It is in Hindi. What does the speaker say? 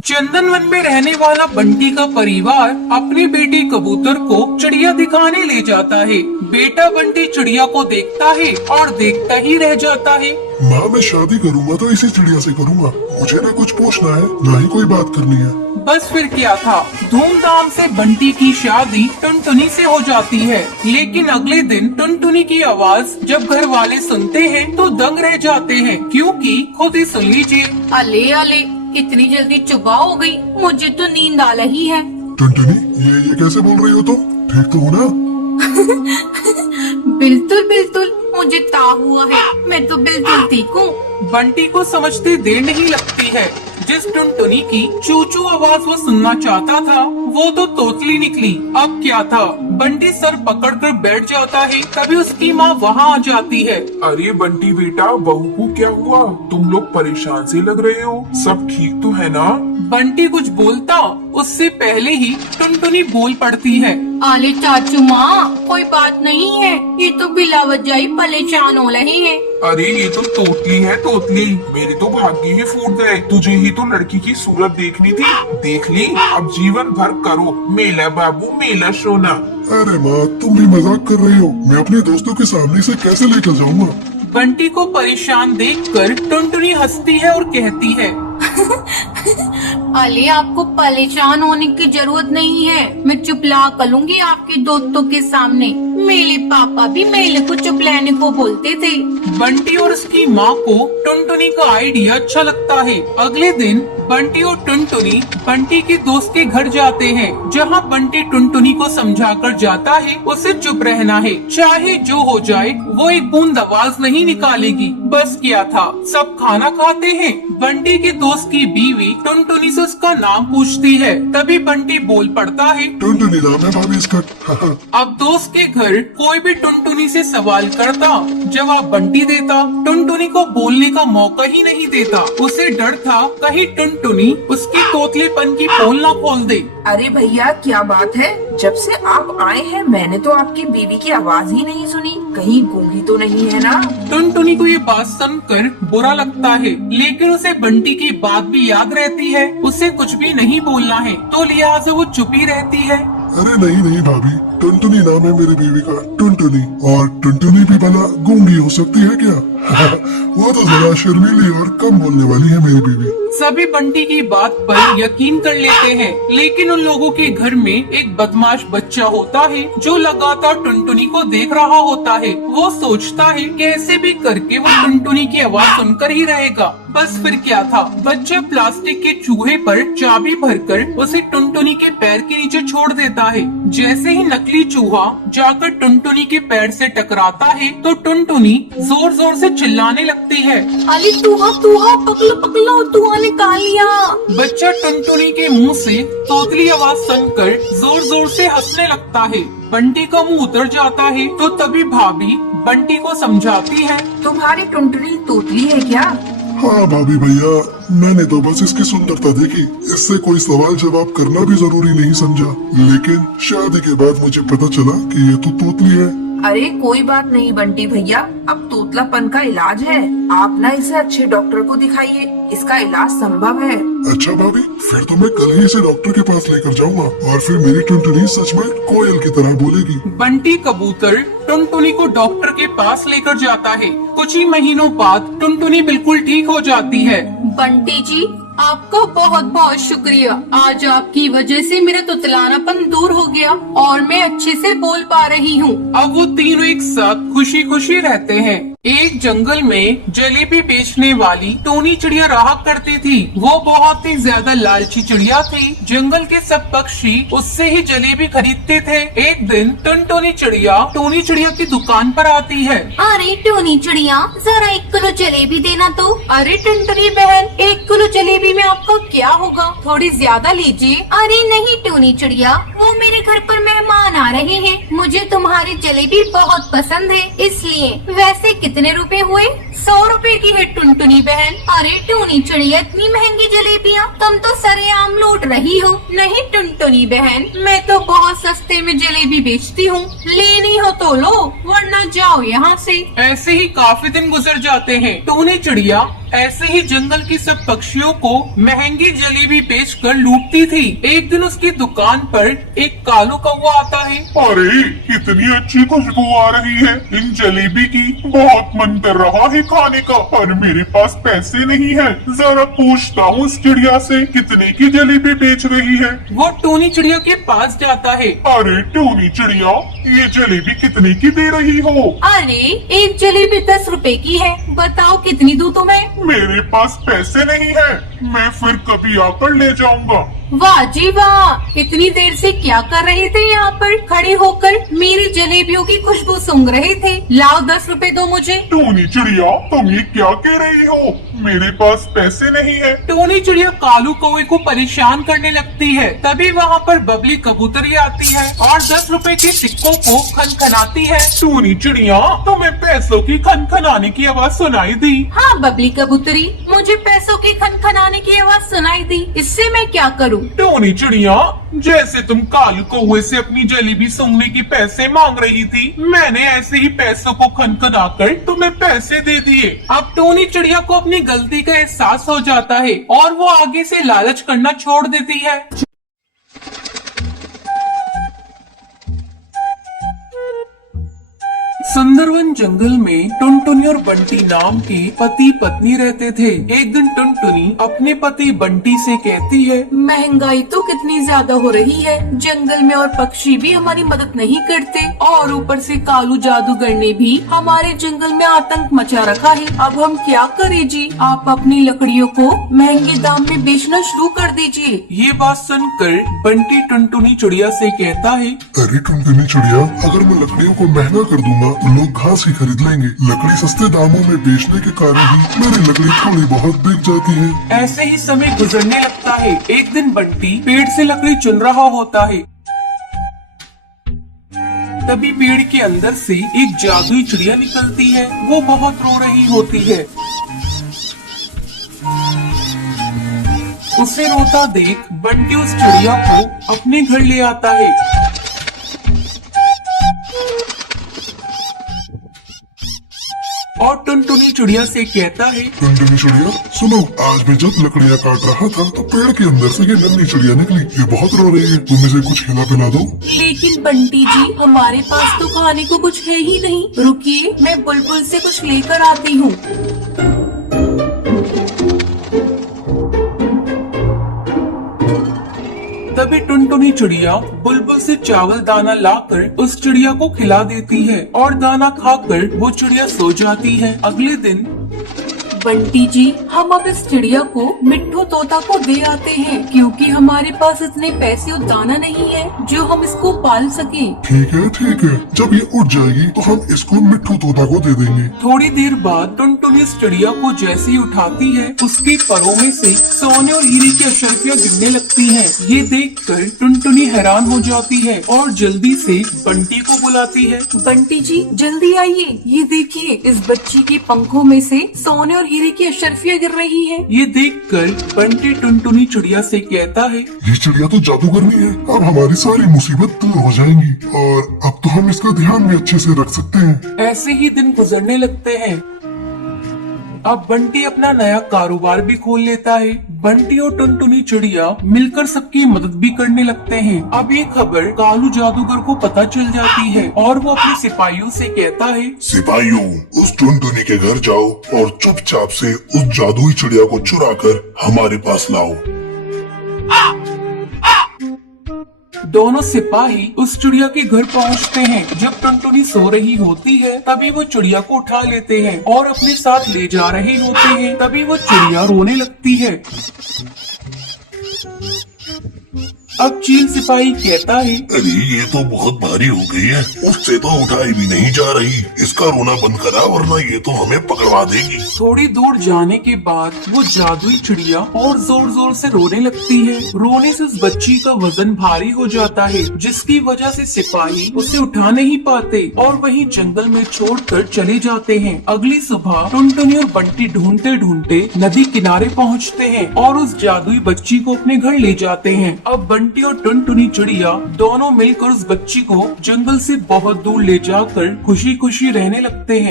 चंदनवन में रहने वाला बंटी का परिवार अपनी बेटी कबूतर को चिड़िया दिखाने ले जाता है। बेटा बंटी चिड़िया को देखता है और देखता ही रह जाता है। माँ, मैं शादी करूँगा तो इसी चिड़िया से करूँगा। मुझे ना कुछ पूछना है, ना ही कोई बात करनी है। बस फिर क्या था, धूमधाम से बंटी की शादी टुनटुनी से हो जाती है। लेकिन अगले दिन टुनटुनी की आवाज जब घर वाले सुनते हैं तो दंग रह जाते हैं, क्योंकि खुद ही सुन लीजिए। अले अले, इतनी जल्दी सुबह हो गई, मुझे तो नींद आ रही है। टुनटुनी, ये कैसे बोल रही हो तुम? ठीक तो हो ना? बिल्कुल बिल्कुल, मुझे ता हुआ है, मैं तो बिल्कुल ठीक हूँ। बंटी को समझते देर नहीं लगती है। जिस टुनटुनी की चूचू आवाज वो सुनना चाहता था वो तो तोतली निकली। अब क्या था, बंटी सर पकड़कर बैठ जाता है। तभी उसकी माँ वहाँ आ जाती है। अरे बंटी बेटा, बहू को क्या हुआ? तुम लोग परेशान से लग रहे हो, सब ठीक तो है ना? बंटी कुछ बोलता उससे पहले ही टुनटुनी बोल पड़ती है। अरे चाचू माँ, कोई बात नहीं है, ये तो बिला वजह ही परेशान हो रहे हैं। अरे ये तो तोतली है तोतली, मेरे तो भाग्य ही फूट गए। तुझे ही तो लड़की की सूरत देखनी थी, देख ली। अब जीवन भर करो मेला बाबू मेला सोना। अरे माँ, तुम भी मजाक कर रही हो। मैं अपने दोस्तों के सामने से कैसे लेकर जाऊँगा? बंटी को परेशान देखकर टुनटुनी हंसती है और कहती है, अले आपको परेशान होने की जरूरत नहीं है, मैं चुपला करूंगी आपके दोस्तों के सामने। मेरे पापा भी मेले को चुपलाने को बोलते थे। बंटी और उसकी माँ को टुनटुनी का आइडिया अच्छा लगता है। अगले दिन बंटी और टुनटुनी बंटी के दोस्त के घर जाते हैं, जहाँ बंटी टुनटुनी को समझाकर जाता है उसे चुप रहना है, चाहे जो हो जाए वो एक बूंद आवाज नहीं निकालेगी। बस क्या था, सब खाना खाते हैं। बंटी के दोस्त की बीवी टुनटुनी से उसका नाम पूछती है। तभी बंटी बोल पड़ता है, टुनटुनी नाम है भाभी इसका। अब दोस्त के घर कोई भी टुनटुनी से सवाल करता, जवाब बंटी देता। टुनटुनी को बोलने का मौका ही नहीं देता। उसे डर था कहीं टुनटुनी उसकी तोतलेपन की पोल न खोल दे। अरे भैया, क्या बात है? जब से आप आए हैं मैंने तो आपकी बीवी की आवाज ही नहीं सुनी। कहीं गूंगी तो नहीं है ना? टुनटुनी को ये बात सुनकर बुरा लगता है, लेकिन उसे बंटी की बात भी याद रहती है। उसे कुछ भी नहीं बोलना है, तो लिहाजा वो चुप ही रहती है। अरे नहीं भाभी, टुनटुनी नाम है मेरी बीवी का, टुनटुनी। और टुनटुनी भी भला गूंगी हो सकती है क्या? वो तो जरा शर्मीली और कम बोलने वाली है मेरी बीवी। सभी बंटी की बात पर यकीन कर लेते हैं, लेकिन उन लोगों के घर में एक बदमाश बच्चा होता है जो लगातार टुनटुनी को देख रहा होता है। वो सोचता है कैसे भी करके वो टुनटुनी की आवाज सुनकर ही रहेगा। बस फिर क्या था, बच्चा प्लास्टिक के चूहे पर चाबी भरकर उसे टुनटुनी के पैर के नीचे छोड़ देता है। जैसे ही नकली चूहा जाकर टुनटुनी के पैर से टकराता है तो टुनटुनी जोर जोर से चिल्लाने लगती है, अरे तुहा तुहा, पकलो पकलो, तुहा निकाल लिया। बच्चा टुनटुनी के मुंह से तोतली आवाज सुनकर जोर जोर से हंसने लगता है। बंटी का मुंह उतर जाता है। तो तभी भाभी बंटी को समझाती है, तुम्हारी टुनटुनी तोतली है क्या? हाँ भाभी भैया, मैंने तो बस इसकी सुंदरता देखी, इससे कोई सवाल जवाब करना भी जरूरी नहीं समझा। लेकिन शादी के बाद मुझे पता चला कि ये तो तोतली है। अरे कोई बात नहीं बंटी भैया, अब तोतलापन का इलाज है। आप ना इसे अच्छे डॉक्टर को दिखाइए, इसका इलाज संभव है। अच्छा भाभी, फिर तो मैं कल ही इसे डॉक्टर के पास लेकर जाऊंगा और फिर मेरी टुनटुनी सच में कोयल की तरह बोलेगी। बंटी कबूतर टुनटुनी को डॉक्टर के पास लेकर जाता है। कुछ ही महीनों बाद टुनटुनी बिल्कुल ठीक हो जाती है। बंटी जी, आपका बहुत बहुत शुक्रिया। आज आपकी वजह से मेरा तुतलानापन दूर हो गया और मैं अच्छे से बोल पा रही हूँ। अब वो तीनों एक साथ खुशी खुशी रहते हैं। एक जंगल में जलेबी बेचने वाली टोनी चिड़िया रहा करती थी। वो बहुत ही ज्यादा लालची चिड़िया थी। जंगल के सब पक्षी उससे ही जलेबी खरीदते थे। एक दिन टुनटुनी चिड़िया टोनी चिड़िया की दुकान पर आती है। अरे टोनी चिड़िया, जरा 1 किलो जलेबी देना तो। अरे टुनटुनी बहन, 1 किलो जलेबी में आपका क्या होगा, थोड़ी ज्यादा लीजिए। अरे नहीं टोनी चिड़िया, वो मेरे घर पर मेहमान आ रहे हैं, मुझे तुम्हारी जलेबी बहुत पसंद है, इसलिए। वैसे कितने रुपए हुए? 100 रुपए की है टुनटुनी बहन। अरे टोनी चिड़िया, इतनी महंगी जलेबियाँ तुम तो सरेआम लूट रही हो। नहीं टुनटुनी बहन, मैं तो बहुत सस्ते में जलेबी बेचती हूँ, लेनी हो तो लो वरना जाओ यहाँ से। ऐसे ही काफी दिन गुजर जाते हैं। टोनी चिड़िया ऐसे ही जंगल की सब पक्षियों को महंगी जलेबी बेचकर लूटती थी। एक दिन उसकी दुकान पर एक कालू कौवा आता है। अरे कितनी अच्छी खुशबू आ रही है इन जलेबी की, बहुत मन कर रहा है खाने का, पर मेरे पास पैसे नहीं है। जरा पूछता हूँ इस चिड़िया से कितने की जलेबी बेच रही है। वो टूनी चिड़िया के पास जाता है। अरे टूनी चिड़िया, ये जलेबी कितने की दे रही हो? अरे एक जलेबी 10 रुपए की है, बताओ कितनी दूं तुम्हें? मेरे पास पैसे नहीं है, मैं फिर कभी आकर ले जाऊंगा। वाह जी वाह, इतनी देर से क्या कर रहे थे यहाँ पर खड़े होकर? मेरी जलेबियों की खुशबू सूंघ रहे थे। लाओ 10 रुपए दो मुझे। टूनी चिड़िया, तुम ये क्या कह रही हो? मेरे पास पैसे नहीं है। टोनी चिड़िया कालू कौवे को परेशान करने लगती है। तभी वहाँ पर बबली कबूतरी आती है और 10 रुपए के सिक्कों को खनखनाती है। टूनी चिड़िया, तुम्हें पैसों की खनखनाने की आवाज सुनाई दी? हाँ बबली कबूतरी, मुझे पैसों की खनखनाने की आवाज सुनाई दी, इससे मैं क्या करूँ? टूनी चिड़िया, जैसे तुम कालू कौवे से अपनी जलेबी सूंघने के पैसे मांग रही थी, मैंने ऐसे ही पैसों को खनखनाकर तुम्हें पैसे दे दिए। अब टोनी चिड़िया को अपनी गलती का एहसास हो जाता है और वो आगे से लालच करना छोड़ देती है। सुंदरवन जंगल में टुनटुनी और बंटी नाम के पति पत्नी रहते थे। एक दिन टुनटुनी अपने पति बंटी से कहती है, महंगाई तो कितनी ज्यादा हो रही है, जंगल में और पक्षी भी हमारी मदद नहीं करते, और ऊपर से कालू जादूगर ने भी हमारे जंगल में आतंक मचा रखा है। अब हम क्या करें जी? आप अपनी लकड़ियों को महंगे दाम में बेचना शुरू कर दीजिए। ये बात सुनकर बंटी टुनटुनी चिड़िया से कहता है, अरे टुनटुनी चिड़िया, अगर मैं लकड़ियों को महंगा कर दूंगा तो लोग घास ही खरीद लेंगे। लकड़ी सस्ते दामों में बेचने के कारण ही मेरी लकड़ी थोड़ी बहुत बिक जाती है। ऐसे ही समय गुजरने लगता है। एक दिन बंटी पेड़ से लकड़ी चुन रहा होता है। तभी पेड़ के अंदर से एक जादुई चिड़िया निकलती है। वो बहुत रो रही होती है। उसे रोता देख बंटी उस चिड़िया को अपने घर ले आता है। और टुनटुनी चिड़िया से कहता है, टुनटुनी चिड़िया सुनो, आज मैं जब लकड़ियाँ काट रहा था तो पेड़ के अंदर से ये नन्ही चिड़िया निकली। ये बहुत रो रही है, तुम इसे कुछ खिला पिला दो। लेकिन बंटी जी, हमारे पास तो खाने को कुछ है ही नहीं। रुकिए, मैं बुलबुल से कुछ लेकर आती हूँ। तभी टुनटुनी चिड़िया बुलबुल से चावल दाना लाकर उस चिड़िया को खिला देती है और दाना खाकर वो चिड़िया सो जाती है। अगले दिन बंटी जी, हम अब इस चिड़िया को मिट्ठू तोता को दे आते हैं, क्योंकि हमारे पास इतने पैसे और दाना नहीं है जो हम इसको पाल सके। ठीक है ठीक है, जब ये उठ जाएगी तो हम इसको मिट्ठू तोता को दे देंगे। थोड़ी देर बाद टुनटुनी इस चिड़िया को जैसे ही उठाती है, उसके परों में से सोने और हीरे की अशर्फियाँ गिरने लगती हैं। ये देखकर टुनटुनी हैरान हो जाती है और जल्दी से बंटी को बुलाती है। बंटी जी, जल्दी आइए, ये देखिए, इस बच्ची के पंखों में से सोने और हीरे की अशर्फियाँ गिर रही हैं। ये देखकर बंटी टुनटुनी चिड़िया से कहता है, ये चिड़िया तो जादूगरनी है, अब हमारी सारी मुसीबत दूर हो जाएंगी और अब तो हम इसका ध्यान भी अच्छे से रख सकते हैं। ऐसे ही दिन गुजरने लगते हैं। अब बंटी अपना नया कारोबार भी खोल लेता है। बंटी और टुनटुनी चिड़िया मिलकर सबकी मदद भी करने लगते हैं। अब ये खबर कालू जादूगर को पता चल जाती है और वो अपने सिपाहियों से कहता है, सिपाहियों, उस टुनटुनी के घर जाओ और चुपचाप से उस जादुई चिड़िया को चुरा कर हमारे पास लाओ। दोनों सिपाही उस चिड़िया के घर पहुंचते हैं। जब टुनटुनी सो रही होती है तभी वो चिड़िया को उठा लेते हैं और अपने साथ ले जा रहे होते हैं। तभी वो चिड़िया रोने लगती है। अब चील सिपाही कहता है, अरे ये तो बहुत भारी हो गई है, उससे तो उठाई भी नहीं जा रही। इसका रोना बंद करा वरना ये तो हमें पकड़वा देगी। थोड़ी दूर जाने के बाद वो जादुई चिड़िया और जोर जोर से रोने लगती है। रोने से उस बच्ची का वजन भारी हो जाता है, जिसकी वजह से सिपाही उसे उठा नहीं पाते और वहीं जंगल में छोड़कर चले जाते हैं। अगली सुबह टुनटुनी और बंटी ढूंढते ढूंढते नदी किनारे पहुँचते हैं और उस जादुई बच्ची को अपने घर ले जाते हैं। अब बंटी और टुनटुनी चिड़िया दोनों मिलकर उस बच्ची को जंगल से बहुत दूर ले जाकर खुशी खुशी रहने लगते हैं।